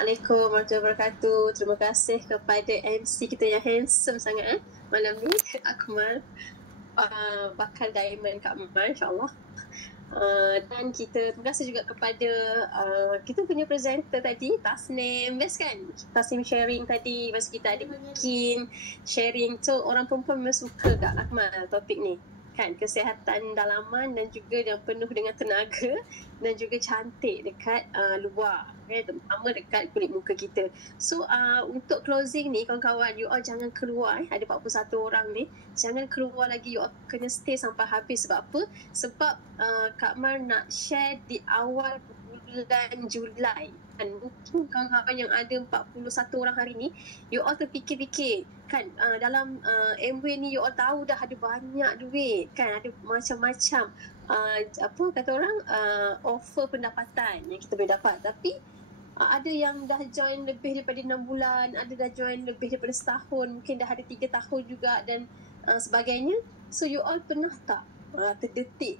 Assalamualaikum warahmatullahi wabarakatuh. Terima kasih kepada MC kita yang handsome sangat malam ni, Akmal. Bakal diamond Kak Akmal, insyaAllah. Dan terima kasih juga kepada kita punya presenter tadi, Tasnim. Best kan? Tasnim sharing tadi. Lepas kita ada Kin sharing. So orang perempuan memang suka Kak Akmal topik ni. Kan, kesihatan dalaman dan juga yang penuh dengan tenaga dan juga cantik dekat luar, okay? Terutama dekat kulit muka kita. So untuk closing ni kawan-kawan, you all jangan keluar, ada 41 orang ni, jangan keluar lagi, you all kena stay sampai habis. Sebab apa? Sebab Kak Mar nak share di awal bulan Julai. Dan mungkin kawan-kawan yang ada 41 orang hari ni, you all terfikir-fikir kan, dalam Amway ni you all tahu dah ada banyak duit kan, ada macam-macam apa kata orang, offer pendapatan yang kita boleh dapat. Tapi ada yang dah join lebih daripada 6 bulan, ada dah join lebih daripada setahun, mungkin dah ada 3 tahun juga dan sebagainya. So you all pernah tak terdetik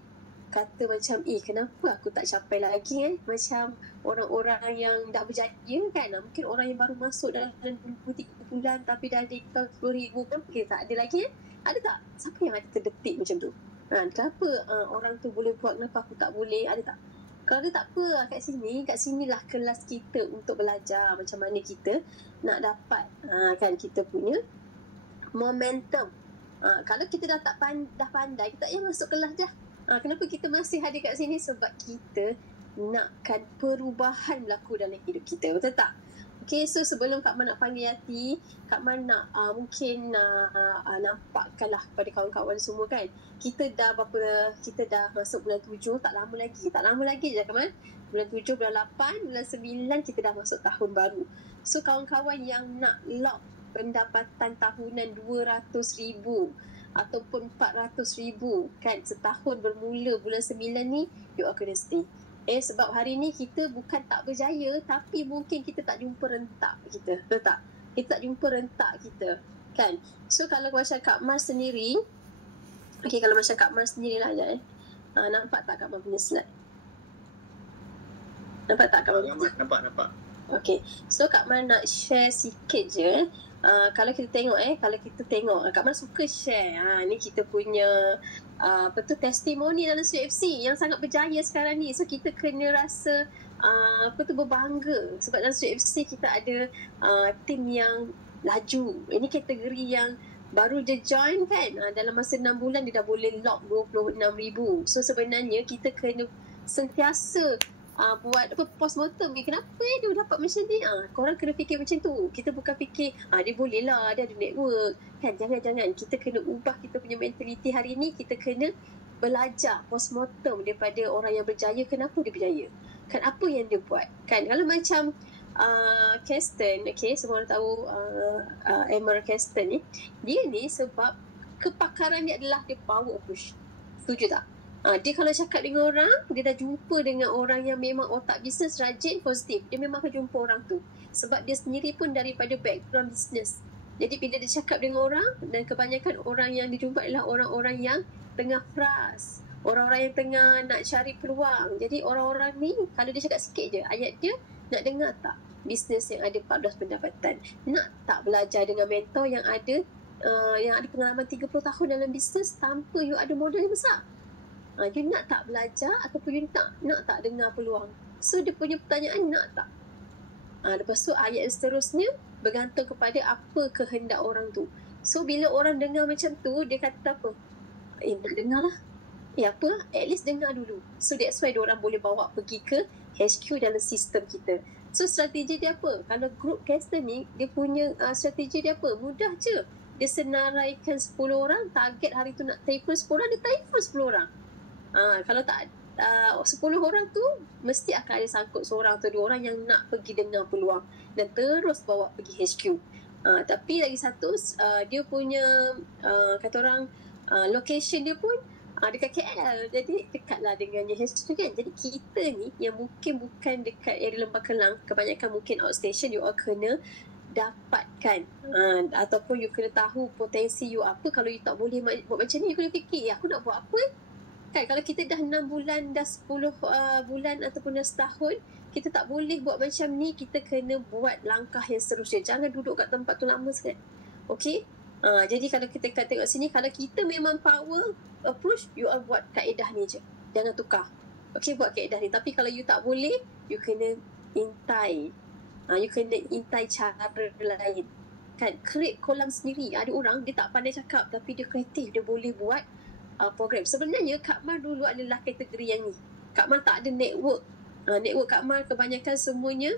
kata macam, kenapa aku tak capai lagi macam orang-orang yang dah berjaya kan? Mungkin orang yang baru masuk dalam 2-3 bulan tapi dah ada income 10,000 kan, mungkin tak ada lagi Ada tak? Siapa yang ada terdetik macam tu? Kenapa orang tu boleh buat, kenapa aku tak boleh? Ada tak? Kalau ada tak apa, kat sinilah kelas kita untuk belajar macam mana kita nak dapat kan kita punya momentum. Kalau kita dah pandai, kita tak payah masuk kelas dah. Kenapa kita masih ada kat sini? Sebab kita nakkan perubahan berlaku dalam hidup kita. Betul tak? Okay, so sebelum Kak Man nak panggil Yati, Kak Man nak mungkin nampakkanlah kepada kawan-kawan semua kan. Kita dah masuk bulan 7, tak lama lagi je Kak Man. Bulan 7, bulan 8, bulan 9 kita dah masuk tahun baru. So kawan-kawan yang nak lock pendapatan tahunan 200,000 ataupun 400,000 kan setahun bermula bulan 9 ni, you all kena stay. Sebab hari ni kita bukan tak berjaya, tapi mungkin kita tak jumpa rentak kita. Betul tak? Kita tak jumpa rentak kita kan. So kalau macam Kak Mar sendiri, kalau macam Kak Mar sendirilah je nampak tak Kak Mar punya slide? Nampak tak Kak Mar? Nampak. Okay, so Kak Mar nak share sikit je. Kalau kita tengok Kak Mar suka share ni kita punya testimoni dalam SUFC yang sangat berjaya sekarang ni. So kita kena rasa berbangga sebab dalam SUFC kita ada tim yang laju. Ini kategori yang baru je join kan, dalam masa 6 bulan dia dah boleh lock 26,000. So sebenarnya kita kena sentiasa buat postmortem, kenapa dia dapat macam ni, korang kena fikir macam tu. Kita bukan fikir dia boleh lah, dia ada network kan. Jangan, kita kena ubah kita punya mentaliti hari ni. Kita kena belajar postmortem daripada orang yang berjaya, kenapa dia berjaya kan, apa yang dia buat kan. Kalau macam Keston, semua orang tahu Emerald Keston ni, dia ni sebab kepakaran dia adalah dia power push. Setuju tak? Dia kalau cakap dengan orang, dia dah jumpa dengan orang yang memang otak bisnes rajin, positif, dia memang akan jumpa orang tu. Sebab dia sendiri pun daripada background bisnes. Jadi bila dia cakap dengan orang, dan kebanyakan orang yang dia jumpa adalah orang-orang yang tengah frust, orang-orang yang tengah nak cari peluang. Jadi orang-orang ni, kalau dia cakap sikit je ayat dia, nak dengar tak bisnes yang ada 14 pendapatan? Nak tak belajar dengan mentor yang ada pengalaman 30 tahun dalam bisnes tanpa you ada modal yang besar? You nak tak belajar ataupun you nak tak dengar peluang? So dia punya pertanyaan, nak tak? Lepas tu ayat yang seterusnya bergantung kepada apa kehendak orang tu. So bila orang dengar macam tu, dia kata apa? Nak dengar lah. Apa? At least dengar dulu. So that's why diorang boleh bawa pergi ke HQ dalam sistem kita. So strategi dia apa? Kalau group caster ni, dia punya strategi dia apa? Mudah je. Dia senaraikan 10 orang, target hari tu nak telefon 10 orang, dia telefon 10 orang. Kalau tak 10 orang tu, mesti akan ada sangkut seorang atau 2 orang yang nak pergi dengar peluang dan terus bawa pergi HQ. Tapi lagi satu, dia punya kata orang location dia pun dekat KL, jadi dekatlah dengan HQ kan. Jadi kita ni yang mungkin bukan dekat area Lembah Kelang, kebanyakan mungkin outstation, you all kena dapatkan ataupun you kena tahu potensi you apa. Kalau you tak boleh buat macam ni, you kena fikir, aku nak buat apa kan. Kalau kita dah 6 bulan, dah 10 bulan ataupun dah setahun, kita tak boleh buat macam ni, kita kena buat langkah yang seterusnya. Jangan duduk kat tempat tu lama sangat. Okay? Jadi kalau kita tengok sini, kalau kita memang power approach, you all buat kaedah ni je. Jangan tukar. Okay, buat kaedah ni. Tapi kalau you tak boleh, you kena intai. You kena intai cara lain. Kan? Create kolam sendiri. Ada orang, dia tak pandai cakap, tapi dia kreatif. Dia boleh buat program. Sebenarnya Kak Mar dulu adalah kategori yang ni. Kak Mar tak ada network. Network Kak Mar kebanyakan semuanya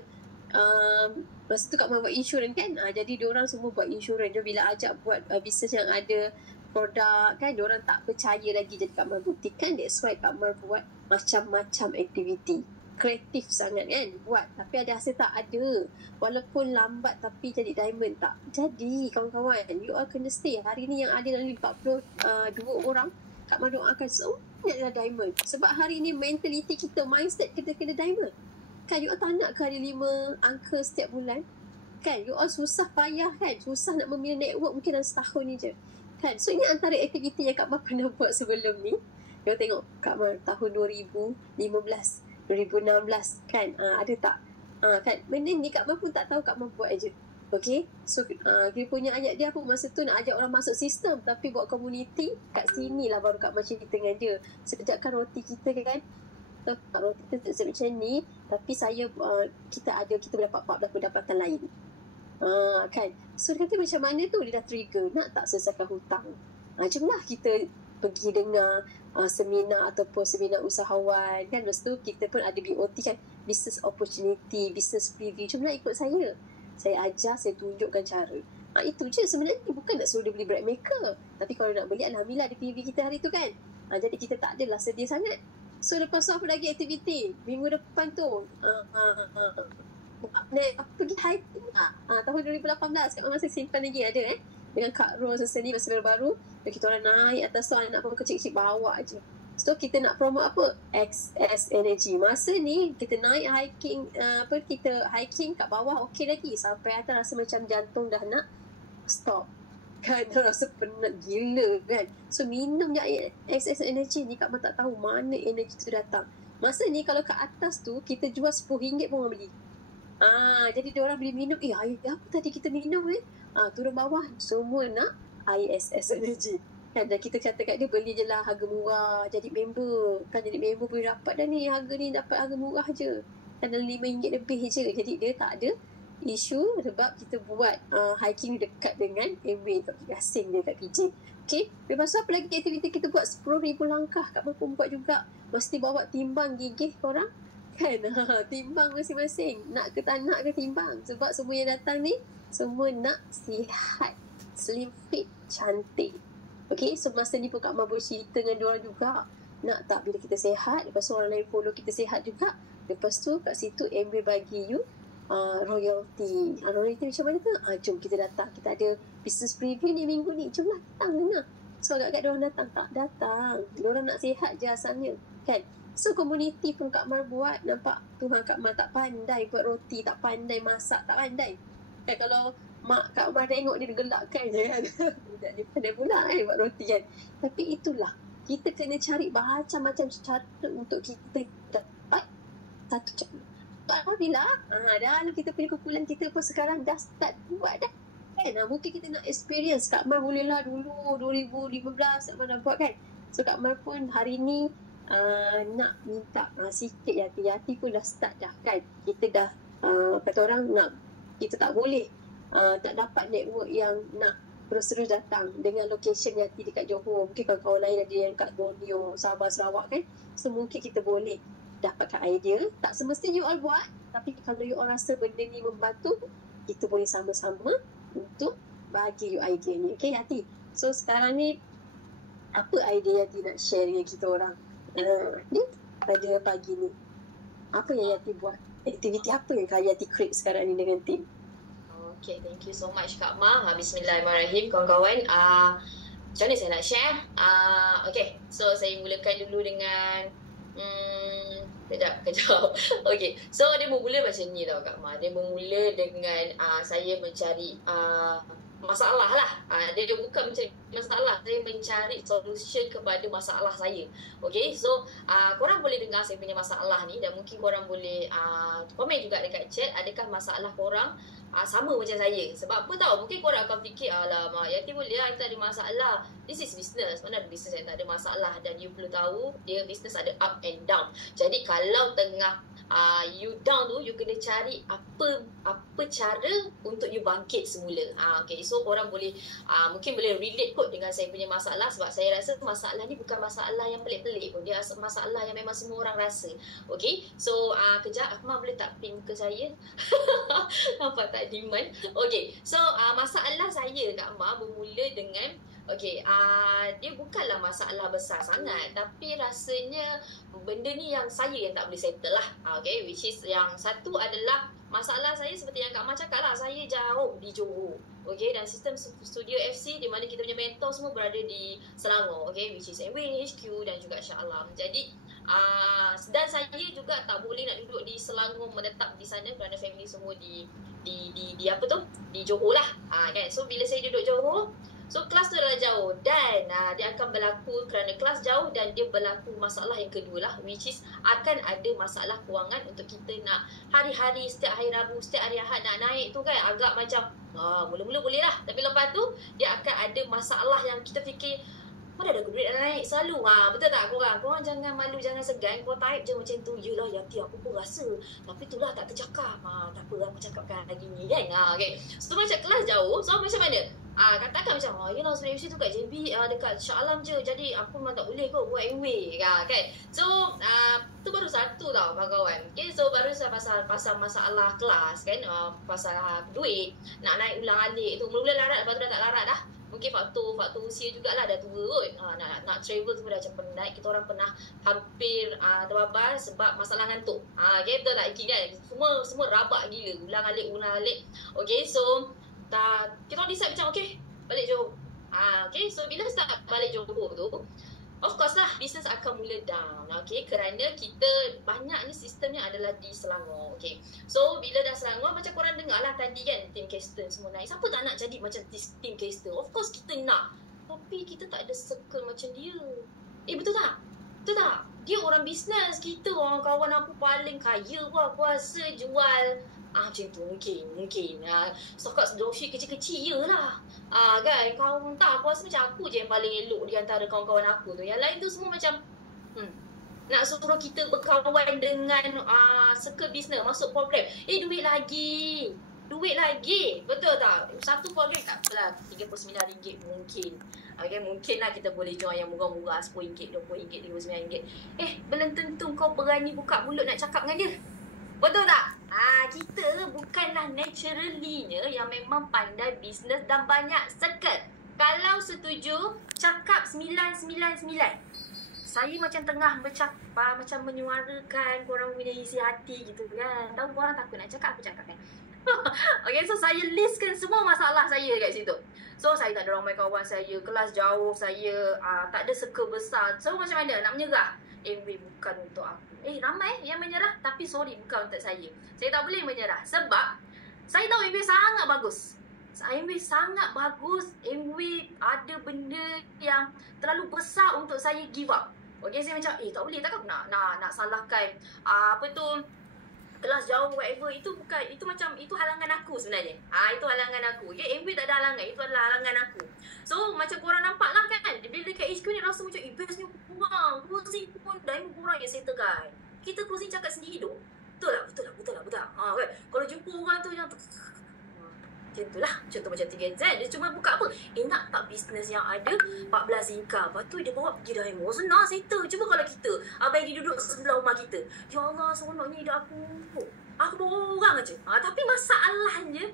masa tu Kak Mar buat insurans kan. Jadi diorang semua buat insurans. Dia bila ajak buat bisnes yang ada produk kan, diorang tak percaya lagi. Jadi Kak Mar buktikan. That's why Kak Mar buat macam-macam aktiviti. Kreatif sangat kan buat. Tapi ada hasil tak? Ada. Walaupun lambat tapi jadi diamond tak? Jadi kawan-kawan, you all kena stay. Hari ni yang ada dalam 42 orang, Kak Mar doakan semuanya adalah diamond. Sebab hari ni mentality kita, mindset kita kena diamond. Kan you all tak nak ke ada 5 angka setiap bulan? Kan you all susah payah kan? Susah nak membina network mungkin dalam setahun ni je. Kan? So ini antara aktiviti yang Kak Mar pernah buat sebelum ni. You tengok Kak Mar tahun 2015, 2016 kan? Ada tak? Kan? Benda ni Kak Mar pun tak tahu, Kak Mar buat aja. Okay, so dia punya ayat dia pun masa tu nak ajak orang masuk sistem, tapi buat community kat sini lah baru Kak Mar cerita dengan dia. Sejak kan roti kita kan, roti kita macam ni, tapi kita dapat 14 pendapatan lain. Kan, so dia kata macam mana tu dia dah trigger nak tak selesaikan hutang. Jomlah kita pergi dengar seminar ataupun seminar usahawan kan. Lepas tu kita pun ada BOT kan, business opportunity, business preview. Jomlah ikut saya ajar, saya tunjukkan cara. Itu je sebenarnya. Bukan nak suruh dia beli bread maker, tapi kalau nak beli, alhamdulillah ada PV kita hari tu kan. Jadi kita tak adalah sedia sangat. So lepas tu apa lagi aktiviti minggu depan tu, pergi hiking tahun 2018 Kak Mar masih simpan lagi ada dengan Kak Rose ni masa baru. Kita orang naik atas tu, anak pun kecil-kecil bawa je. So kita nak promote apa? XS Energy. Masa ni kita naik hiking, kita hiking kat bawah okey lagi, sampai atas rasa macam jantung dah nak stop kan, rasa penat gila kan. So minum je air XS Energy ni, Kak Mar tak tahu mana energi tu datang. Masa ni kalau kat atas tu kita jual RM10 pun orang beli. Jadi dia orang beli minum, air apa tadi kita minum turun bawah semua nak air XS Energy kan. Dan kita kata kat dia, beli je lah, harga murah, jadi member kan. Jadi member boleh dapat dah ni, harga ni dapat harga murah je kan, dalam RM5 lebih je. Jadi dia tak ada isu sebab kita buat hiking dekat dengan Airway kat Gasing dia kat PJ. Okay, lepas tu apa lagi aktiviti kita buat? 10,000 langkah Kak Mar pun buat juga. Mesti bawa timbang gigih korang kan. Timbang masing-masing, nak ke tak nak ke timbang. Sebab semua yang datang ni semua nak sihat, slim fit, cantik. Okay, so masa ni pun Kak Mar bercerita dengan diorang juga. Nak tak bila kita sihat, lepas tu orang lain follow kita sihat juga. Lepas tu kat situ Ambil bagi you royalty. Royalty macam mana tu? Jom kita datang. Kita ada business preview ni minggu ni. Jomlah datang dengar. So agak-agak diorang datang. Tak datang. Diorang nak sihat je asalnya kan. So community pun Kak Mar buat. Nampak Tuhan, Kak Mar tak pandai buat roti, tak pandai masak, tak pandai kan. Kalau mak Kak Mar tengok dia gelakkan je kan. Dia pandai pula buat roti kan. Tapi itulah, kita kena cari macam-macam cara untuk kita dapat satu cara. Alhamdulillah, dalam kita punya kumpulan kita pun sekarang dah start buat dah kan. Mungkin kita nak experience. Kak Mar bolehlah dulu 2015 Kak Mar dah buat kan. So Kak Mar pun hari ni nak minta sikit Yati pun dah start dah kan. Kita dah kata orang nak, kita tak boleh tak dapat network yang nak terus-terus datang dengan location Yati dekat Johor. Mungkin kawan-kawan lain ada yang kat Borneo, Sabah, Sarawak kan. So mungkin kita boleh dapatkan idea. Tak semestinya you all buat, tapi kalau you all rasa benda ni membantu, kita boleh sama-sama untuk bagi you idea ni. Okay Yati, so sekarang ni apa idea Yati nak share dengan kita orang ni pada pagi ni? Apa yang Yati buat? Aktiviti apa yang Yati create sekarang ni dengan tim? Okay, thank you so much Kak Mar. Bismillahirrahmanirrahim kawan-kawan. Macam mana saya nak share? Okay, so saya mulakan dulu dengan Kejap. Okay, so dia bermula macam ni tau Kak Mar. Dia bermula dengan saya mencari masalah lah. Dia bukan mencari masalah, saya mencari solution kepada masalah saya. Okay, so korang boleh dengar saya punya masalah ni dan mungkin korang boleh komen juga dekat chat, adakah masalah korang sama macam saya. Sebab apa tahu, mungkin korang akan fikir, alamak Yati boleh lah, tak ada masalah, this is business, mana ada business yang tak ada masalah. Dan you perlu tahu, dia business ada up and down. Jadi kalau tengah you down tu, you kena cari apa cara untuk you bangkit semula. Okay, so korang boleh mungkin boleh relate kot dengan saya punya masalah, sebab saya rasa masalah ni bukan masalah yang pelik-pelik pun, dia masalah yang memang semua orang rasa. Okay, so kejap Akmal boleh tak pin ke saya? Nampak tak demand? Okay, so masalah saya Kak Ma bermula dengan dia bukanlah masalah besar sangat, tapi rasanya benda ni yang saya yang tak boleh settle lah. Okay, which is yang satu adalah masalah saya seperti yang Kak Ma cakap lah, saya jauh di Johor. Okay, dan sistem studio FC di mana kita punya mentor semua berada di Selangor. Okay, which is MW HQ dan juga Shah Alam. Jadi dan saya juga tak boleh nak duduk di Selangor, menetap di sana kerana family semua di apa tu, di Johor lah. Kan, so bila saya duduk Johor, so kelas tu adalah jauh dan dia akan berlaku kerana kelas jauh, dan dia berlaku masalah yang kedua lah, which is akan ada masalah kewangan untuk kita nak hari-hari, setiap hari Rabu, setiap hari Ahad nak naik tu kan, agak macam mula-mula boleh lah, tapi lepas tu dia akan ada masalah yang kita fikir, mana ada duit nak naik selalu. Betul tak korang? Korang jangan malu, jangan segan. Korang type je macam tu. Yelah Yati, aku pun rasa. Tapi itulah tak tercakap. Tak apa, aku cakapkan lagi ni kan. Okay. So macam kelas jauh. So macam mana? Katakan macam, yelah sebenarnya UFC tu kat JB, dekat Shah Alam je. Jadi aku memang tak boleh kot buat MW. Kan? So tu baru satu tau kawan-kawan. Okay, so baru saya pasal masalah kelas kan. Pasal duit. Nak naik ulang alik tu. Mula-mula larat, lepas tu dah tak larat dah. Mungkin faktor usia jugalah, dah tua kot. Nak travel tu dah macam penat. Kita orang pernah hampir terbabar sebab masalah ngantuk. Okay, betul tak Iki kan? Semua rabak gila. Ulang alik. Okay, so kita orang decide macam okay, balik Johor. Okay, so bila start balik Johor tu, of course lah business akan mula down. Okay, kerana kita banyaknya sistemnya adalah di Selangor. Okay, so bila dah Selangor, macam korang dengar lah tadi kan, Team Caster semua naik. Siapa tak nak jadi macam Team Caster? Of course kita nak, tapi kita tak ada circle macam dia. Betul tak? Betul tak? Dia orang bisnes, kita orang kawan aku paling kaya pun aku rasa jual macam tu mungkin stock dropship kecil-kecil je lah. Kan, kau tak, aku rasa macam aku je yang paling elok di antara kawan-kawan aku tu. Yang lain tu semua macam nak suruh kita berkawan dengan circle business, masuk program. Duit lagi. Betul tak? Satu program tak apalah, RM39 mungkin. Okay, mungkin lah kita boleh join yang murah-murah, RM10, RM20, RM29. Belum tentu kau berani buka mulut nak cakap dengan dia. Betul tak? Kita bukanlah naturally-nya yang memang pandai bisnes dan banyak circle. Kalau setuju, cakap 999. Saya macam tengah bercakap, macam menyuarakan korang punya isi hati gitu kan. Tahu korang takut nak cakap, aku cakap kan. Okay, so saya listkan semua masalah saya kat situ. So saya tak ada ramai kawan saya, kelas jauh saya, tak ada circle besar. So macam mana nak menyerah? Bukan untuk aku. Ramai yang menyerah, tapi sorry, bukan untuk saya. Saya tak boleh menyerah sebab saya tahu MW sangat bagus. MW sangat bagus. MW ada benda yang terlalu besar untuk saya give up. Okay, saya macam tak boleh, takkan nak salahkan apa tu, kelas jauh whatever. Itu bukan, itu macam, itu halangan aku sebenarnya. Itu halangan aku. Okay, MW tak ada halangan, itu adalah halangan aku. So macam korang nampak lah kan, bila dekat HQ ni rasa macam bestnya kurang, closing pun diamond kurang yang settlekan. Kita closing cakap sendiri tu. Betul lah. Kan? Kalau jumpa orang tu yang macam tu lah. Contoh macam 3Z, dia cuma buka apa? Nak tak bisnes yang ada 14 income. Lepas tu dia bawa pergi diamond. Senang settle. Cuba kalau kita, abang dia duduk sebelah rumah kita. Ya Allah, seronoknya hidup aku. Aku bawa orang aja. Tapi masalahnya,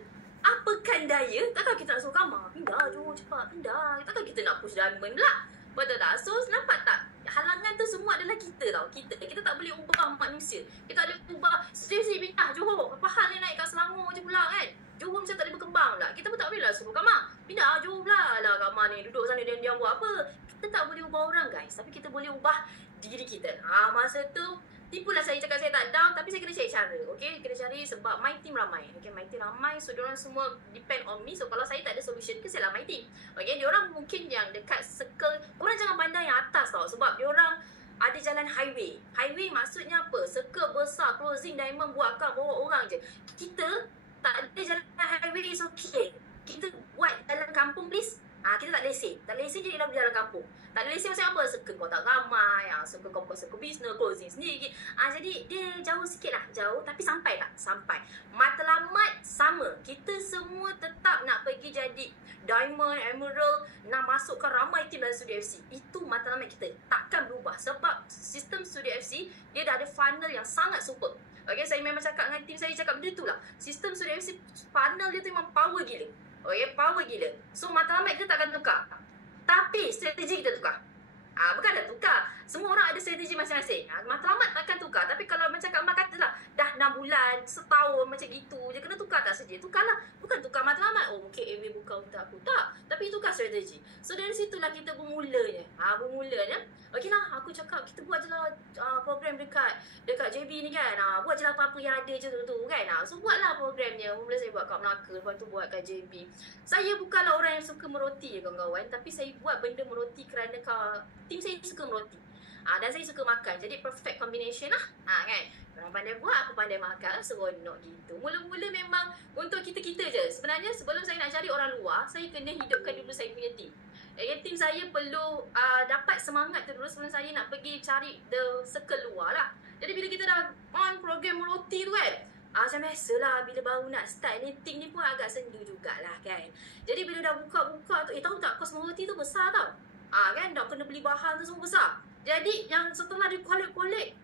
apakan daya? Takkan kita nak suruh kamar? Pindah je, cepat pindah. Takkan kita nak push diamond pula? Betul tak? So nampak tak? Halangan tu semua adalah kita tau. Kita tak boleh ubah manusia. Kita tak boleh ubah stresi pindah Johor. Apa hal yang naik kat Selangor je pula kan? Johor macam tak boleh berkembang pula. Kita pun tak boleh lah suruh kamar. Pindah Johor pula lah kamar ni. Duduk sana diam-diam buat apa? Kita tak boleh ubah orang guys. Tapi kita boleh ubah diri kita. Masa tu tipulah saya cakap saya tak down, tapi saya kena cari cara. Okay, kena cari sebab my team ramai. Okay, my team ramai, so diorang semua depend on me. So kalau saya tak ada solution ke, saya lah my team. Okay, diorang mungkin yang dekat circle, korang jangan pandang yang atas tau, sebab diorang ada jalan highway. Highway maksudnya apa? Circle besar, closing diamond buatkan bawa orang je. Kita tak ada jalan highway, is okay. Kita buat jalan kampung please. Kita tak lesen. Tak lesen je dalam jalan kampung. Tak ada lesen macam apa? Circle kau tak ramai, circle kau buat circle business, closing sendiri. Jadi dia jauh sikit lah. Jauh tapi sampai tak? Sampai. Matlamat sama. Kita semua tetap nak pergi jadi diamond, emerald, nak masukkan ramai tim dalam Studio FC. Itu matlamat kita. Takkan berubah. Sebab sistem Studio FC, dia dah ada funnel yang sangat super. Okay, saya memang cakap dengan tim saya, cakap benda tu lah. Sistem Studio FC, funnel dia tu memang power gila. Okay, power gila. So, matlamat kita takkan tukar. Tapi, strategi kita tukar. Bukan dah tukar. Semua orang ada strategi masing-masing. Matlamat takkan tukar. Tapi kalau macam Kak Mal katalah, dah 6 bulan, setahun macam gitu je, kena tukar tak saja. Tukarlah. Bukan tukar matlamat. Oh, mungkin AW buka untuk aku. Tak. Tapi tukar strategi. So, dari situlah kita bermulanya. Bermulanya. Okey lah, aku cakap kita buat je lah program dekat JB ni kan. Buat je lah apa-apa yang ada je tu kan. So, buatlah programnya. Mula saya buat kat Melaka. Lepas tu buat kat JB. Saya bukanlah orang yang suka meroti je kawan-kawan. Tapi saya buat benda meroti kerana tim saya suka meroti. Dan saya suka makan. Jadi perfect combination lah. Kan? Orang pandai buat, aku pandai makan. Seronok gitu. Mula-mula memang untuk kita-kita je. Sebenarnya sebelum saya nak cari orang luar, saya kena hidupkan dulu saya punya tim. Tim saya perlu dapat semangat tu dulu sebelum saya nak pergi cari the circle luar lah. Jadi bila kita dah on program meroti tu kan, macam biasalah bila baru nak start anything ni pun agak sendu jugalah kan. Jadi bila dah buka-buka tu, tahu tak kos meroti tu besar tau. Kan dah kena beli bahan tu semua besar. Jadi yang setelah dia collect,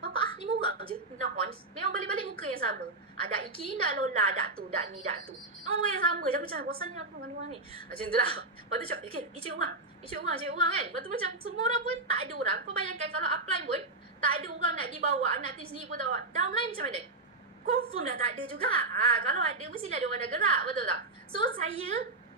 Bapak 5 orang je nak on. Memang balik-balik muka yang sama. Dak Iki, dak Lola, dak tu, dak ni, dak tu. Orang yang sama je. Aku cakap, bosannya aku dengan orang ni. Macam tu lah. Lepas tu cakap, okay, cik orang kan. Lepas tu macam semua orang pun tak ada orang. Kau bayangkan kalau upline pun, tak ada orang nak dibawa. Anak tim sendiri pun tak bawa. Downline macam mana? Confirm dah tak ada juga. Kalau ada, mestilah ada orang dah gerak. Betul tak? So, saya,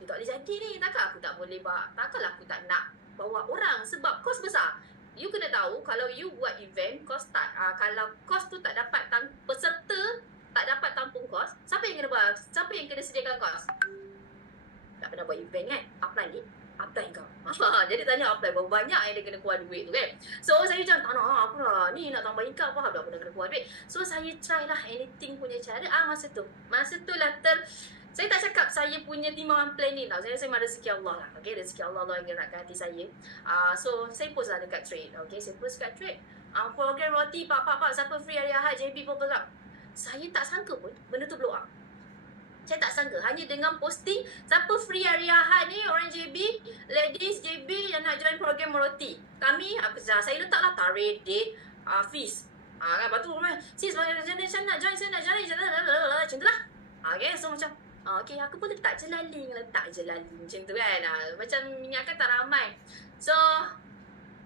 tak boleh jadi ni. Takkan aku tak boleh takkanlah aku tak nak bawa orang. Sebab kos besar. You kena tahu kalau you buat event, kos tak, kalau kos tu tak dapat peserta tak dapat tampung kos, siapa yang kena sediakan kos? Tak pernah buat event kan? Upline ni, upline kau. Jadi tanya upline berapa banyak yang dia kena keluar duit tu kan? So saya macam tak nak apa lah, ni nak tambah income apa dah pernah kena keluar duit. So saya try lah anything punya cara. Masa tu lah saya tak cakap saya punya timbang planning tau. Saya memang rezeki Allah lah. Okay, rezeki Allah yang gerakkan hati saya. So, saya post lah dekat trade. Okay, saya post dekat trade. Program roti, pak, siapa free hari Ahad, JB pun gelap. Saya tak sangka pun benda tu blow up. Saya tak sangka. Hanya dengan posting, siapa free hari Ahad ni, orang JB, ladies JB yang nak join program roti. Saya letaklah tarikh, date, fees. Lepas tu, sis, saya nak join. Macam tu lah. Okay, so macam, okay, aku pun letak je laling macam tu kan. Macam ingatkan tak ramai. So,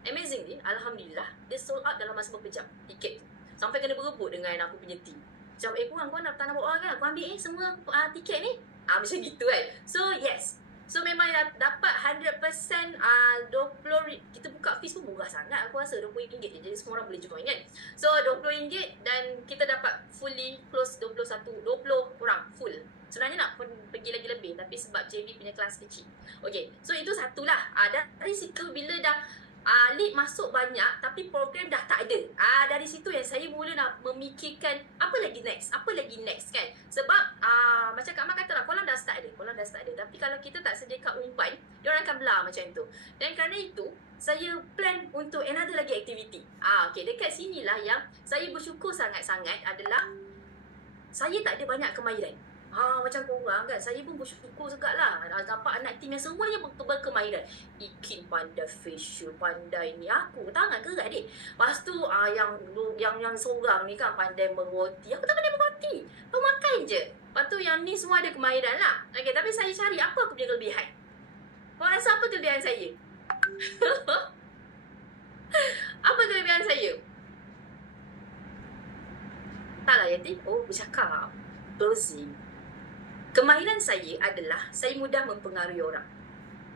amazing ni, alhamdulillah, dia sold out dalam masa beberapa jam tiket tu. Sampai kena berebut dengan aku punya team. Macam, korang nak tak nak bawa orang kan? Aku ambil semua tiket ni. Macam gitu kan. So, yes. So, memang dapat 100% 20, kita buka fees pun murah sangat. Aku rasa RM20 je. Jadi, semua orang boleh join kan. So, RM20 dan kita dapat fully close 20 orang full. Sebenarnya nak pergi lagi lebih, tapi sebab JB punya kelas kecil. Okay, so itu satulah. Dari situ bila dah lead masuk banyak, tapi program dah tak ada. Dari situ yang saya mula nak memikirkan apa lagi next kan. Sebab macam Kak Mak kata lah, kolam dah start ada. Tapi kalau kita tak sediakan umpan, diorang akan belah macam tu. Dan kerana itu, saya plan untuk another lagi aktiviti. Okay, dekat sinilah yang saya bersyukur sangat-sangat adalah saya tak ada banyak kemahiran. Macam korang kan, saya pun bersyukur juga lah. Dapat anak tim yang semuanya berkemahiran. Ikin pandai facial, pandai ni. Aku tangan gerak adik. Lepas tu yang seorang ni kan pandai meroti. Aku tak pandai meroti. Kau makan je. Lepas tu yang ni semua ada kemahiran lah. Okay, tapi saya cari apa aku punya kelebihan. Kau rasa apa kelebihan saya? Apa kelebihan saya? Taklah Yati. Bercakap. Closing. Kemahiran saya adalah saya mudah mempengaruhi orang.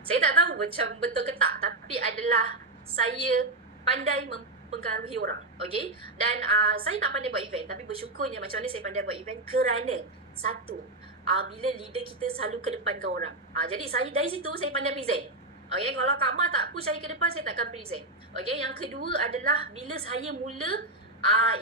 Saya tak tahu macam betul ke tak, tapi adalah saya pandai mempengaruhi orang. Okay. Dan saya tak pandai buat event, tapi bersyukurnya macam mana saya pandai buat event kerana satu, bila leader kita selalu kedepankan orang. Jadi saya dari situ saya pandai present. Okay, kalau Kak Ma tak push saya ke depan, saya takkan present. Okay, yang kedua adalah bila saya mula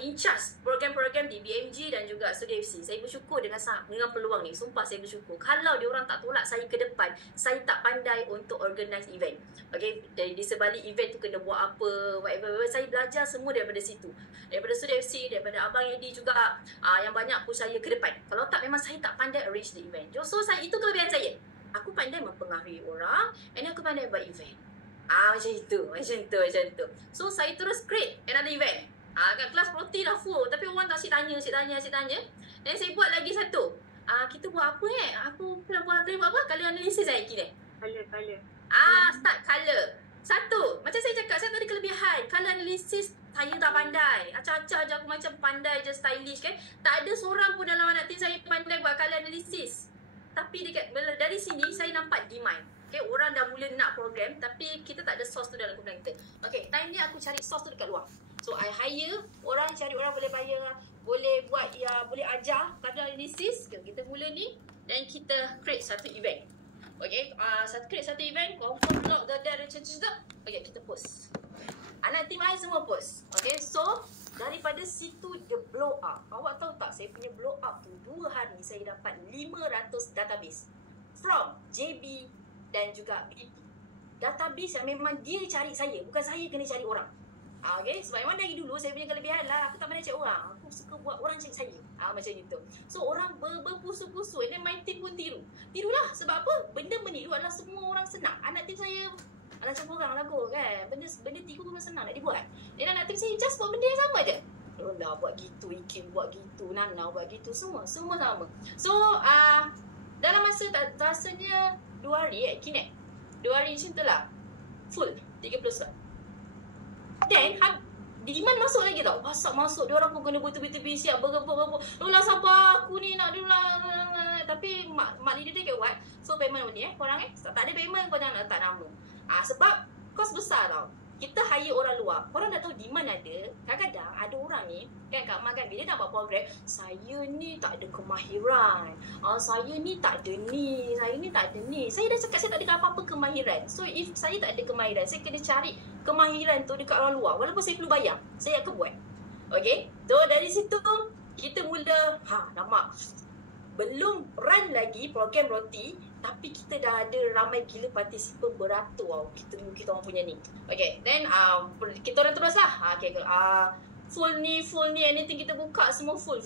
in charge program-program di BMG dan juga Studio FC. Saya bersyukur dengan peluang ni. Sumpah saya bersyukur. Kalau diorang tak tolak saya ke depan, saya tak pandai untuk organize event. Okay, di sebalik event tu kena buat apa, whatever. Saya belajar semua daripada situ. Daripada Studio FC, daripada Abang Eddie juga, yang banyak push saya ke depan. Kalau tak, memang saya tak pandai arrange the event. So, itu kelebihan saya. Aku pandai mempengaruhi orang, and aku pandai buat event. Macam itu. So, saya terus create another event. Kat kelas roti dah full, tapi orang tak asyik tanya. Dan saya buat lagi satu. Kita buat apa Aku boleh buat apa? Color analysis kira. Color. Start color. Satu, macam saya cakap, saya tak ada kelebihan. Color analysis, saya tak pandai. Acah-acah je aku macam pandai je, stylish kan. Tak ada seorang pun dalam anak tim saya pandai buat color analysis. Tapi dari sini, saya nampak demand. Okay, orang dah mula nak program, tapi kita tak ada source tu dalam kemudian kita. Okay, time ni aku cari source tu dekat luar. So, I hire orang, cari orang boleh bayar, boleh buat, boleh ajar color analysis. Kita mula ni, dan kita create satu event. Okay, create satu event, confirm blog, okay, kita post. Anak tim I semua post. Okay, so daripada situ dia blow up. Awak tahu tak, saya punya blow up tu 2 hari saya dapat 500 database from JB dan juga BP. Database yang memang dia cari saya, bukan saya kena cari orang. Okay, sebab memang dari dulu saya punya kelebihan lah, aku tak pandai cari orang. Aku suka buat orang cari saya. Macam itu. So orang berpusu-pusu, and then my team pun tirulah. Sebab apa? Benda meniru adalah semua orang senang. Anak tim saya macam orang lah kot kan. Benda tiru memang senang nak dibuat. Dan anak tim saya just buat benda yang sama je. Lola buat gitu, Ikin buat gitu, Nana buat gitu, semua sama. So dalam masa rasanya 2 hari Kinect 2 hari macam tu lah, full 30 slot. Then demand masuk lagi tau. Pasal masuk, dia orang pun kena betul-betul siap bergebuk. Lola sabar, aku ni nak dulu lah. Tapi mak leader dia buat. So payment ni korang tak ada payment, kau jangan letak nama. Sebab kos besar tau. Kita hire orang luar, korang dah tahu demand ada. Kadang-kadang ada orang ni kan, Kak Ma kan, bila nak buat program, saya ni tak ada kemahiran, saya ni tak ada ni, saya ni tak ada ni. Saya dah cakap saya tak ada apa-apa kemahiran. So if saya tak ada kemahiran, saya kena cari kemahiran tu dekat orang luar. Walaupun saya perlu bayar, saya akan buat. Okay, so dari situ kita mula, nampak belum run lagi program roti, tapi kita dah ada ramai gila partisipan beratur kita orang punya ni. Okay, then kita orang terus lah. Okay, full ni, anything kita buka semua full.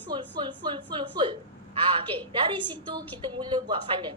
Okay, dari situ kita mula buat funnel.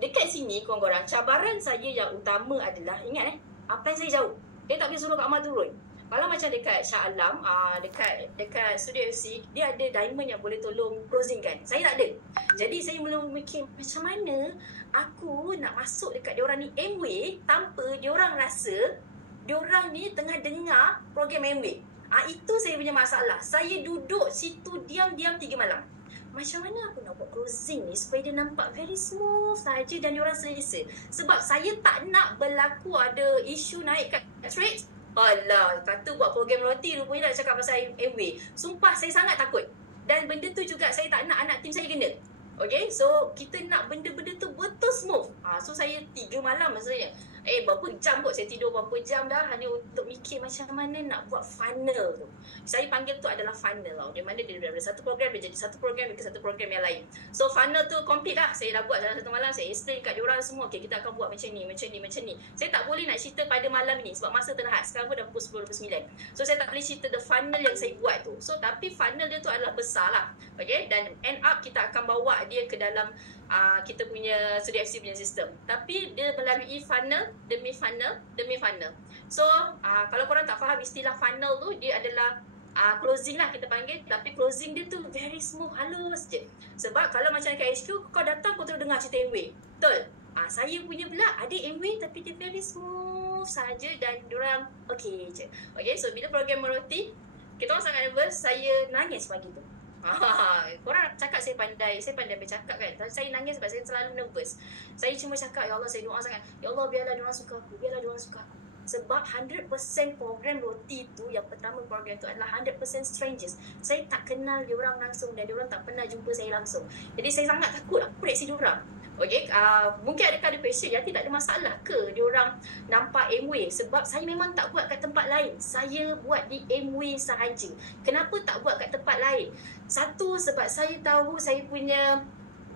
Dekat sini korang, cabaran saya yang utama adalah, ingat upline saya jauh. Dia tak boleh suruh Kak Ma turun. Kalau macam dekat Shah Alam, dekat Studio FC, dia ada diamond yang boleh tolong closing kan. Saya tak ada. Jadi saya mula mikir, macam mana aku nak masuk dekat diorang ni Amway tanpa diorang rasa diorang ni tengah dengar program Amway. Itu saya punya masalah. Saya duduk situ diam-diam 3 malam. Macam mana aku nak buat closing ni supaya dia nampak very smooth saja dan diorang selesa. Sebab saya tak nak berlaku ada isu naik kat trade. Alah, kata buat program roti rupanya nak cakap pasal Amway. Sumpah saya sangat takut. Dan benda tu juga saya tak nak anak tim saya kena. Okay, so kita nak benda-benda tu betul smooth. So saya 3 malam maksudnya. Berapa jam kot saya tidur, berapa jam dah hanya untuk mikir macam mana nak buat funnel tu. Saya panggil tu adalah funnel tau. Di mana dia dari satu program dia jadi satu program ke satu program yang lain. So funnel tu complete lah. Saya dah buat dalam 1 malam. Saya explain kat diorang semua. Okay, kita akan buat macam ni. Saya tak boleh nak cerita pada malam ni sebab masa terhad. Sekarang pun dah pukul 10.29. So saya tak boleh cerita the funnel yang saya buat tu. So tapi funnel dia tu adalah besar lah. Okay, dan end up kita akan bawa dia ke dalam kita punya Studio FC punya sistem. Tapi dia melalui funnel demi funnel. So kalau korang tak faham istilah funnel tu, dia adalah closing lah kita panggil. Tapi closing dia tu very smooth, halus je. Sebab kalau macam kat HQ, kau datang kau terus dengar cerita Amway. Betul? Saya punya pula ada Amway tapi dia very smooth saja dan diorang okay je. Okay, so bila program meroti, kita orang sangat nervous. Saya nangis pagi tu. Korang cakap saya pandai bercakap kan. Saya nangis sebab saya selalu nervous. Saya cuma cakap, ya Allah, saya doa sangat, ya Allah biarlah diorang suka aku, Sebab 100% program roti tu, yang pertama program tu adalah 100% strangers. Saya tak kenal diorang langsung dan diorang tak pernah jumpa saya langsung. Jadi saya sangat takut aku koreksi diorang. Okay, mungkin adakah ada question yang tidak ada masalah ke diorang nampak Amway? Sebab saya memang tak buat kat tempat lain. Saya buat di Amway sahaja. Kenapa tak buat kat tempat lain? Satu, sebab saya tahu saya punya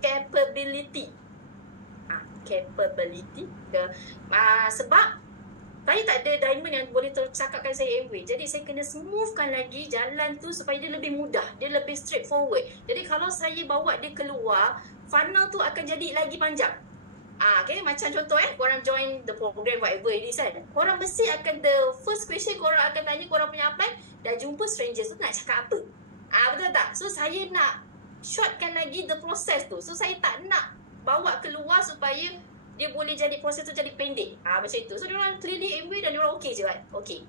capability. Sebab saya tak ada diamond yang boleh tercakapkan saya Amway. Jadi saya kena smoothkan lagi jalan tu supaya dia lebih mudah, dia lebih straightforward. Jadi kalau saya bawa dia keluar, funnel tu akan jadi lagi panjang. Okay, macam contoh korang join the program whatever it is kan. Korang mesti akan, the first question korang akan tanya, korang punya apply, dah jumpa strangers tu nak cakap apa? Betul tak? So saya nak shortkan lagi the process tu. So saya tak nak bawa keluar supaya dia boleh jadi, proses tu jadi pendek. Macam itu. So diorang clearly Amway dan diorang okey je kan? Okey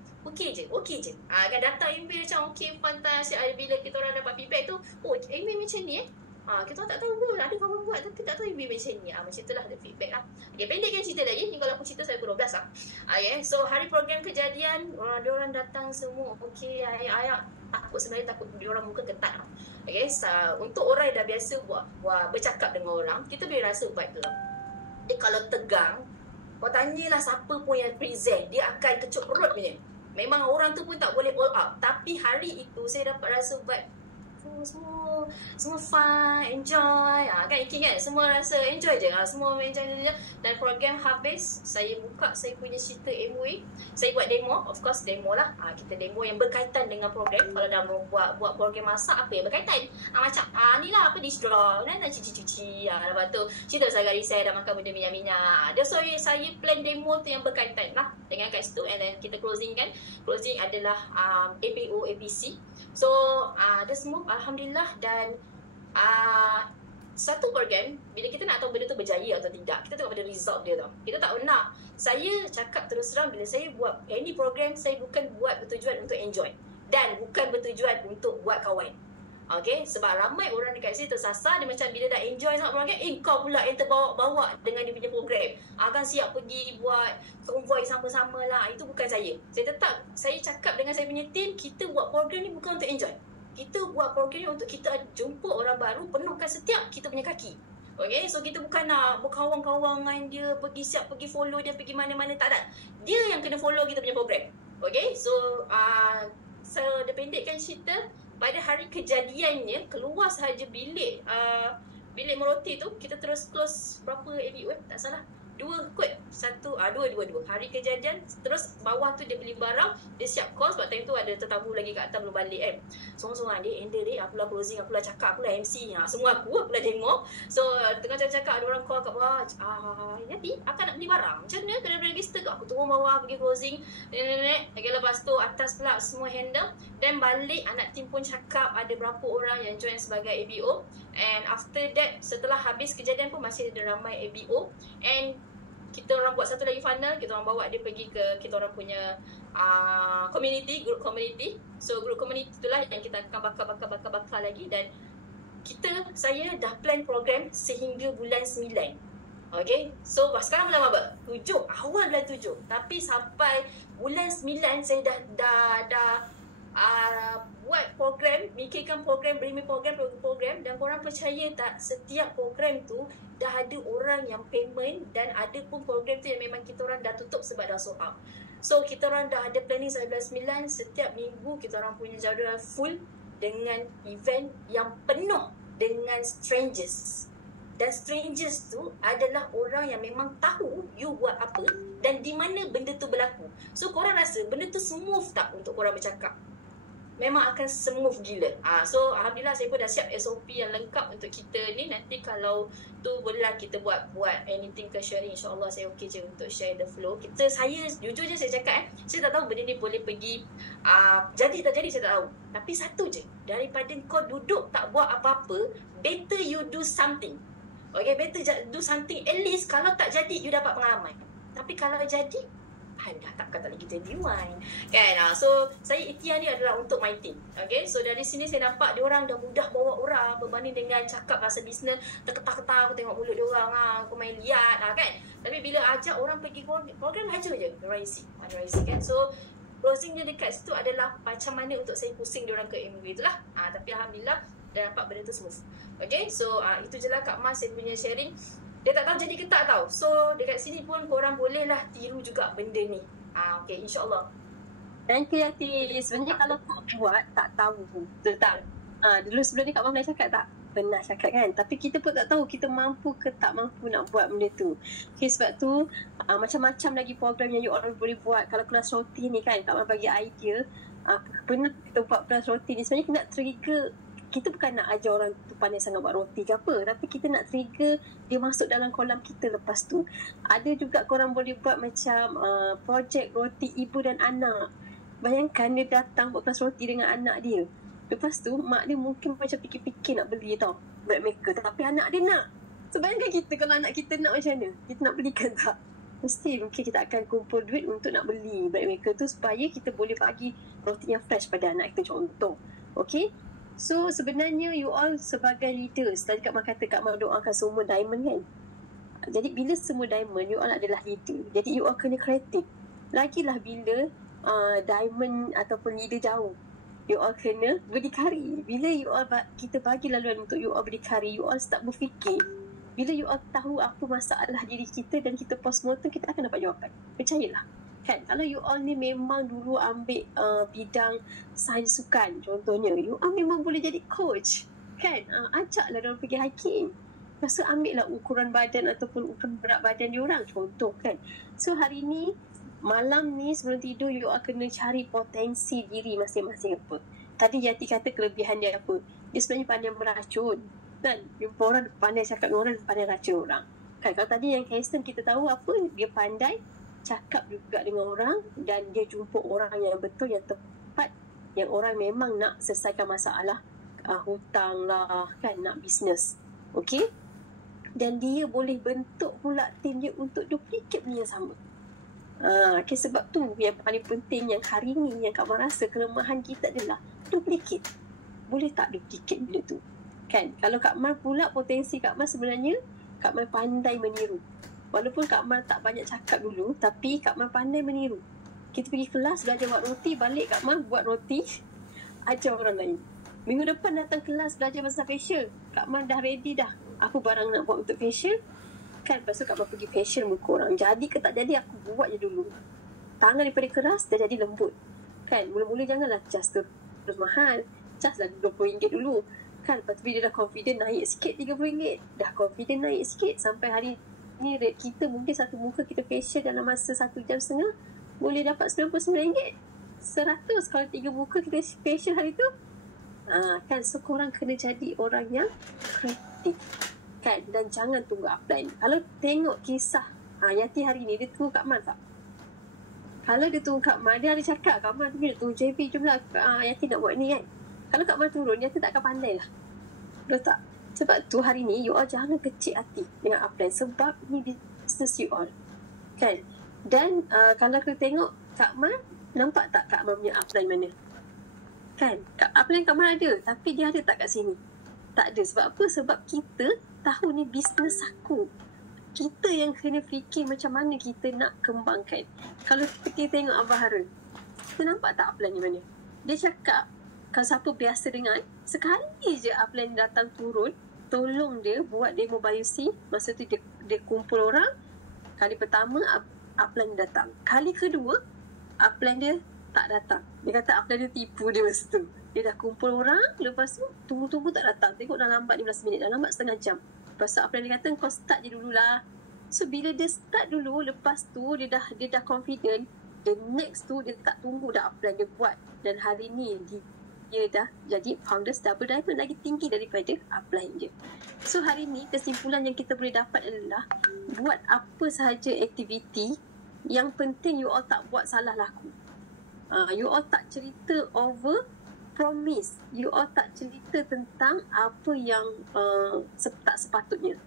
je. Kan datang Amway macam okey, fantastic. Bila kita orang dapat feedback tu, oh Amway macam ni kita tak tahu pun, ada kawan buat tapi tak tahu Amway macam ni. Macam itulah ada feedback Okay, pendekkan cerita lagi ni, kalau aku cerita saya pukul 12 Okay, so hari program kejadian, diorang datang semua okey. Ayah takut diorang muka ketat Okay, untuk orang yang dah biasa buat bercakap dengan orang, kita boleh rasa vibe tu Dia kalau tegang, kau tanyalah siapa pun yang present, dia akan kecut perut punya. Memang orang tu pun tak boleh all out. Tapi hari itu saya dapat rasa vibe semua fun, enjoy kan, Iki kan, semua rasa enjoy je semua enjoy je. Dan program habis, saya buka saya punya cerita Amway. Saya buat demo, of course demo lah. Kita demo yang berkaitan dengan program. Kalau dah mau buat program masak, apa yang berkaitan, macam ni lah, apa dish draw, nak cuci lepas tu cerita pasal garis saya dah makan benda minyak-minyak. So saya plan demo tu yang berkaitan lah dengan kat situ. And then kita closing kan. Closing adalah APO, APC. So ada semua alhamdulillah. Dan satu program, bila kita nak tahu benda tu berjaya atau tidak, kita tengok pada result dia tau. Kita tak nak, saya cakap terus terang, bila saya buat any program, saya bukan buat bertujuan untuk enjoy dan bukan bertujuan untuk buat kawan. Okay, sebab ramai orang dekat sini tersasar. Dia macam bila dah enjoy sangat program, kau pula yang terbawa-bawa dengan dia punya program. Akan siap pergi buat convoy sama-sama lah. Itu bukan saya. Saya cakap dengan saya punya team, kita buat program ni bukan untuk enjoy. Kita buat program ni untuk kita jumpa orang baru, penuhkan setiap kita punya kaki. Okay, so kita bukan nak berkawan-kawan dengan dia, siap pergi follow dia, pergi mana-mana, tak ada. Dia yang kena follow kita punya program. Okay, so dia pendekkan cerita. Pada hari kejadiannya, keluar sahaja bilik meroti tu, kita terus close berapa ABO tak salah, 2 kot. 2. Hari kejadian, terus bawah tu dia beli barang, dia siap call sebab time tu ada tetamu lagi kat atas belum balik kan. Sorang-sorang dia handle dia, akulah closing, akulah cakap, akulah MC, semua akulah tengok. So tengah cakap ada orang call kat bawah, nanti akan nak beli barang, macam mana kena register kat? Aku turun bawah pergi closing, okay, lepas tu atas pula semua handle. Dan balik anak tim pun cakap ada berapa orang yang join sebagai ABO. And after that, setelah habis kejadian pun masih ada ramai ABO. And kita orang buat satu lagi funnel, kita orang bawa dia pergi ke kita orang punya community, group community. So group community itulah yang kita akan bakar lagi. Dan saya dah plan program sehingga bulan 9. Okay, so sekarang bulan apa? 7, awal bulan 7. Tapi sampai bulan 9 saya dah buat program, mikirkan program, beri program. Dan korang percaya tak, setiap program tu dah ada orang yang payment. Dan ada pun program tu yang memang kita orang dah tutup sebab dah sold out. So kita orang dah ada planning sampai bulan 9. Setiap minggu kita orang punya jadual full dengan event yang penuh dengan strangers. Dan strangers tu adalah orang yang memang tahu you buat apa dan di mana benda tu berlaku. So korang rasa benda tu smooth tak untuk korang bercakap? Memang akan smooth gila. So alhamdulillah saya pun dah siap SOP yang lengkap untuk kita ni. Nanti kalau tu bolehlah kita buat anything ke sharing, insyaAllah saya okey je untuk share the flow. Saya jujur je saya cakap saya tak tahu benda ni boleh pergi jadi tak jadi saya tak tahu. Tapi satu je, daripada kau duduk tak buat apa-apa, better you do something. Okay, better do something. At least kalau tak jadi you dapat pengalaman. Tapi kalau jadi, Tahan dah, takkan tak lagi 21 kan. So saya ikhtiar ni adalah untuk my team. Okay, so dari sini saya nampak diorang dah mudah bawa orang berbanding dengan cakap pasal bisnes terketar-ketar. Aku tengok mulut diorang, aku main liat kan. Tapi bila ajak orang pergi program, hajar je rising kan. So closing dia dekat situ adalah macam mana untuk saya pusing diorang ke MOA itulah. Tapi alhamdulillah dah dapat benda tu semua. Okay, so itu je lah Kak Mas saya punya sharing. Dia tak tahu jadi ke tak tahu. So dekat sini pun korang bolehlah tiru juga benda ni. Okay, insyaAllah. Dan kreatif. Sebenarnya kalau tak buat, tak tahu. Betul tak? Dulu sebelum ni Kak Mam dah cakap tak? Pernah cakap kan? Tapi kita pun tak tahu kita mampu ke tak mampu nak buat benda tu. Okay, sebab tu macam-macam lagi program yang you all boleh buat. Kalau kelas roti ni kan, Kak Mam bagi idea. Pernah kita buat kelas roti ni. Sebenarnya kita nak trigger. Kita bukan nak ajar orang tu pandai sangat buat roti ke apa. Tapi kita nak trigger dia masuk dalam kolam kita lepas tu. Ada juga korang boleh buat macam projek roti ibu dan anak. Bayangkan dia datang buat kelas roti dengan anak dia. Lepas tu mak dia mungkin macam fikir-fikir nak beli tau bread maker. Tapi anak dia nak. So bayangkan kita kalau anak kita nak macam mana? Kita nak belikan tak? Mesti mungkin kita akan kumpul duit untuk nak beli bread maker tu supaya kita boleh bagi roti yang fresh pada anak kita contoh. Okay? So sebenarnya you all sebagai leaders, tadi Kak Mak kata Kak Mak doakan semua diamond kan. Jadi bila semua diamond, you all adalah leader. Jadi you all kena kreatif. Lagilah bila diamond ataupun leader jauh, you all kena berdikari. Bila you all kita bagi laluan untuk you all berdikari, you all start berfikir. Bila you all tahu apa masalah diri kita dan kita postmortem, kita akan dapat jawapan. Percayalah. Kan, kalau you all ni memang dulu ambil bidang sains sukan contohnya, you all memang boleh jadi coach kan. Ajaklah diorang pergi hiking. Lepas tu ambil lah ukuran badan ataupun ukuran berat badan diorang contoh kan. So hari ni malam ni sebelum tidur you all kena cari potensi diri masing-masing apa. Tadi Yati kata kelebihan dia apa. Dia sebenarnya pandai meracun kan. Jumpa orang pandai cakap dengan orang, pandai racun orang kan. Kalau tadi yang Kristen kita tahu apa, dia pandai cakap juga dengan orang dan dia jumpa orang yang betul, yang tepat, yang orang memang nak selesaikan masalah hutang lah kan, nak bisnes. Okay, dan dia boleh bentuk pula tim dia untuk duplicate benda yang sama. Okay, sebab tu yang paling penting yang hari ni yang Kak Mak rasa kelemahan kita adalah duplicate. Boleh tak duplicate benda tu kan? Kalau Kak Mak pula potensi Kak Mak sebenarnya Kak Mak pandai meniru. Walaupun Kak Mal tak banyak cakap dulu, tapi Kak Mal pandai meniru. Kita pergi kelas, belajar buat roti, balik Kak Mal buat roti, ajar orang lain. Minggu depan datang kelas, belajar pasal facial. Kak Mal dah ready dah. Apa barang nak buat untuk facial? Kan, lepas tu Kak Mal pergi facial muka orang. Jadi ke tak jadi, aku buat je dulu. Tangan daripada keras, dah jadi lembut. Kan, mula-mula janganlah cas terus mahal. Cas lah RM20 dulu. Kan, lepas tu bila dah confident, naik sikit RM30. Dah confident naik sikit, sampai hari ni rate kita mungkin satu muka kita facial dalam masa 1 jam setengah boleh dapat RM99. 100 kalau 3 muka kita facial hari tu. Kan, so korang kena jadi orang yang kreatif kan, dan jangan tunggu upline. Kalau tengok kisah Yati hari ni, dia tunggu Kak Mal tak? Kalau dia tunggu Kak Mal, dia ada cakap Kak Mal dia tunggu JB, jomlah Yati nak buat ni kan. Kalau Kak Mal turun, Yati tak akan pandai lah. Betul tak? Sebab tu hari ni you all jangan kecil hati dengan upline, sebab ni business you all kan. Dan kalau kita tengok Kak Mal, nampak tak Kak Mal punya upline mana kan? Upline Kak Mal ada, tapi dia ada tak kat sini? Tak ada. Sebab apa? Sebab kita tahu ni business aku. Kita yang kena fikir macam mana kita nak kembangkan. Kalau kita tengok Abah Harun, kita nampak tak upline ni mana? Dia cakap kalau siapa biasa dengar, sekali je upline datang turun, tolong dia buat demo BioC. Masa tu dia kumpul orang. Kali pertama upline datang. Kali kedua upline dia tak datang. Dia kata upline dia tipu dia masa tu. Dia dah kumpul orang, lepas tu tunggu-tunggu tak datang. Tengok dah lambat 15 minit, dah lambat setengah jam. Lepas tu upline dia kata kau start je dululah. So bila dia start dulu, lepas tu dia dah confident. The next tu dia tak tunggu dah upline dia buat. Dan hari ni dia dah jadi founders double diamond, lagi tinggi daripada upline dia. So hari ni kesimpulan yang kita boleh dapat adalah buat apa sahaja aktiviti, yang penting you all tak buat salah laku. You all tak cerita over promise. You all tak cerita tentang apa yang tak sepatutnya.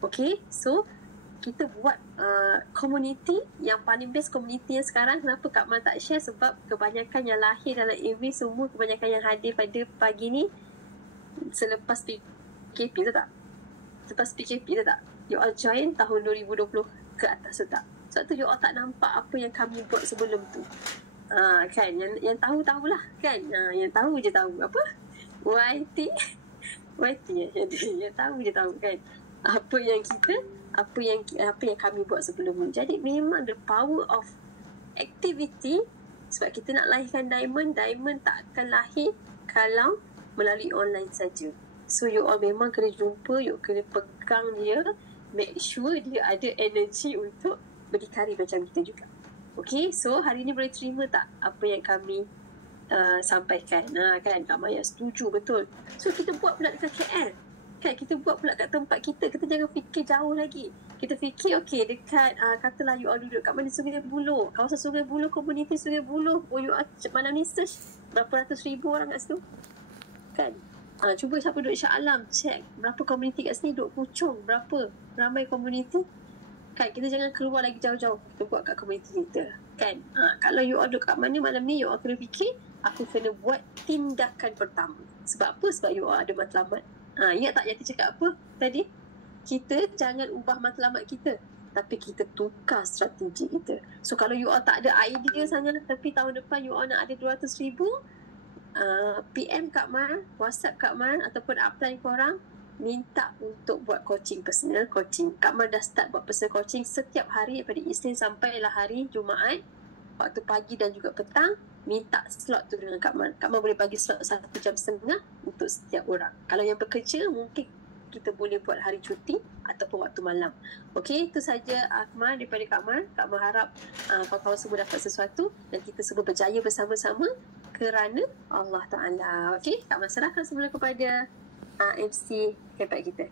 Okay, so kita buat community yang paling best, community yang sekarang. Kenapa Kak Man tak share? Sebab kebanyakan yang lahir dalam AV semua, kebanyakan yang hadir pada pagi ni selepas PKP tu tak? Selepas PKP tu tak? You all join tahun 2020 ke atas tu tak? Sebab tu you all tak nampak apa yang kami buat sebelum tu. Kan, yang tahu-tahulah kan. Yang tahu je tahu. Apa? YT yang tahu je tahu kan. Apa yang kami buat sebelum ni. Jadi memang the power of activity. Sebab kita nak lahirkan diamond tak akan lahir kalau melalui online saja. So you all memang kena jumpa, you kena pegang dia, make sure dia ada energy untuk berdikari macam kita juga. Okay, so hari ni boleh terima tak apa yang kami sampaikan? Kan, Kak Maya setuju, betul. So kita buat pula dekat KL. Kan, kita buat pula kat tempat kita. Kita jangan fikir jauh lagi. Kita fikir, okay, dekat, katalah you all duduk kat mana, Sungai Buloh. Kawasan Sungai Buloh, komuniti Sungai Buloh. You all malam ni search berapa ratus ribu orang kat situ. Kan? Cuba siapa duduk Shah Alam, check berapa komuniti kat sini, duduk Puchong, berapa ramai komuniti. Kan, kita jangan keluar lagi jauh-jauh. Kita buat kat komuniti kita. Kan? Kalau you all duduk kat mana malam ni, you all kena fikir, aku kena buat tindakan pertama. Sebab apa? Sebab you all ada matlamat. Ingat tak Yati cakap apa tadi? Kita jangan ubah matlamat kita, tapi kita tukar strategi kita. So kalau you all tak ada idea sana, tapi tahun depan you all nak ada 200,000, PM Kak Man, WhatsApp Kak Man ataupun upline korang, minta untuk buat coaching, personal coaching. Kak Man dah start buat personal coaching setiap hari daripada Isnin sampailah hari Jumaat, waktu pagi dan juga petang. Minta slot tu dengan Kak Man. Kak Man boleh bagi slot 1 jam setengah untuk setiap orang. Kalau yang bekerja, mungkin kita boleh buat hari cuti ataupun waktu malam. Okey, itu saja Akmal daripada Kak Man. Kak Man harap kawan-kawan semua dapat sesuatu dan kita semua berjaya bersama-sama kerana Allah Ta'ala. Okey, Kak Man serahkan semula kepada MC hebat kita.